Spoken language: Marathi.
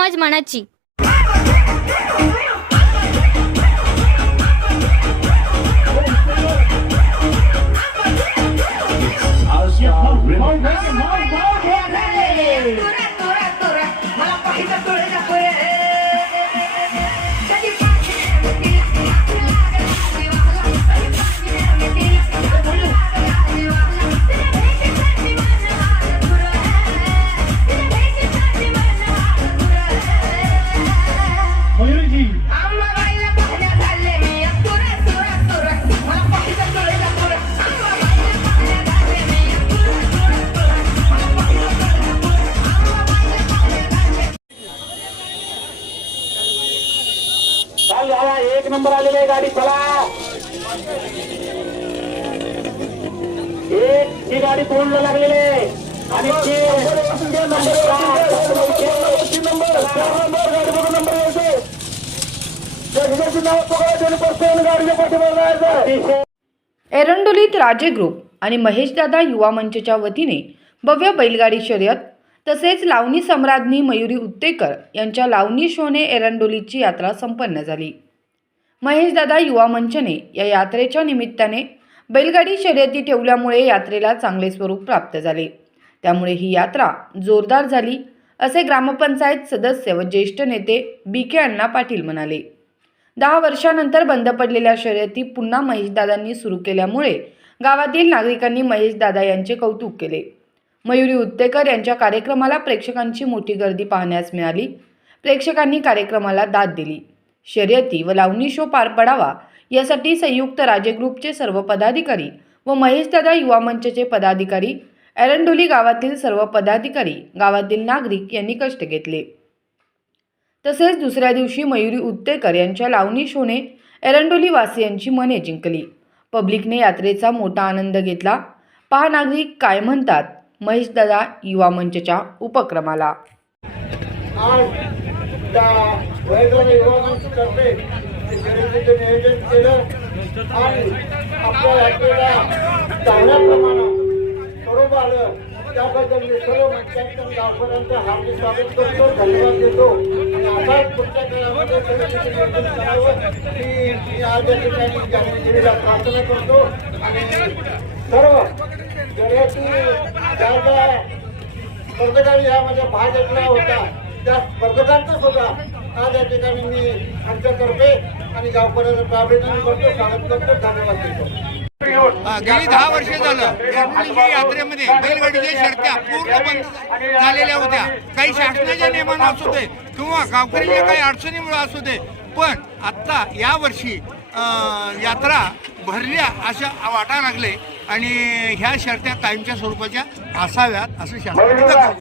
समज मनाची. नंबर आलेली आहे गाडी चला. एक ही गाडी तोडला लागलेली आहे. आणि एरंडोलीत राजे ग्रुप आणि महेशदादा युवा मंचच्या वतीने भव्य बैलगाडी शर्यत तसेच लावणी सम्राज्ञी मयुरी उत्तेकर यांच्या लावणी शोने एरंडोलीची यात्रा संपन्न झाली. महेशदादा युवा मंचने या यात्रेच्या निमित्ताने बैलगाडी शर्यती ठेवल्यामुळे यात्रेला चांगले स्वरूप प्राप्त झाले. त्यामुळे ही यात्रा जोरदार झाली असे ग्रामपंचायत सदस्य व ज्येष्ठ नेते बी के अण्णा पाटील म्हणाले. दहा वर्षानंतर बंद पडलेल्या शर्यती पुन्हा महेशदादांनी सुरू केल्यामुळे गावातील नागरिकांनी महेशदादा यांचे कौतुक केले. मयुरी उत्तेकर यांच्या कार्यक्रमाला प्रेक्षकांची मोठी गर्दी पाहण्यास मिळाली. प्रेक्षकांनी कार्यक्रमाला दाद दिली. शर्यती व लावणी शो पार पडावा यासाठी संयुक्त राजे ग्रुपचे सर्व पदाधिकारी व महेशदादा युवा मंचचे पदाधिकारी एरंडोली गावातील सर्व पदाधिकारी गावातील नागरिक यांनी कष्ट घेतले. तसेच दुसऱ्या दिवशी मयुरी उत्तेकर यांच्या लावणी शोने एरंडोली वासियांची मने जिंकली. पब्लिकने यात्रेचा मोठा आनंद घेतला. पहा नागरिक काय म्हणतात महेशदादा युवा मंचच्या उपक्रमाला. त्या वैद्यकीय विभागातर्फे ते शर्यतीचं नियोजन केलं. आणि आपल्या यात्रेला चांगल्या प्रमाणात स्वरूप आलं. त्याबद्दल मी सर्व मंचांच्या गावकऱ्यांचं हार्दिक स्वागत करतो. धन्यवाद देतो. आणि असाच पुढच्या काळामध्ये शर्यतीचं नियोजन करावं ही मी आज या ठिकाणी जाहीर देवीला प्रार्थना करतो. आणि सर्व शर्यती ज्या ज्या स्पर्धकांनी यामध्ये भाग घेतला होता. त्या स्पर्धकांचं सुद्धा आज या ठिकाणी मी आमच्यातर्फे आणि गावकऱ्यांचं अभिनंदन करतो स्वागत करतो धन्यवाद देतो. हा, गेली दहा वर्ष झालं. एरंडोलीच्या यात्रेमध्ये बैलगाडीच्या शर्त्या पूर्ण बंद झालेल्या होत्या. काही शासनाच्या नियमानं असू दे किंवा गावकऱ्याच्या काही अडचणीमुळे असू दे पण आत्ता या वर्षी अं, यात्रा भरल्या असं वाटायला लागले आणि ह्या शर्त्या कायमच्या स्वरूपाच्या असाव्यात असं शासनाने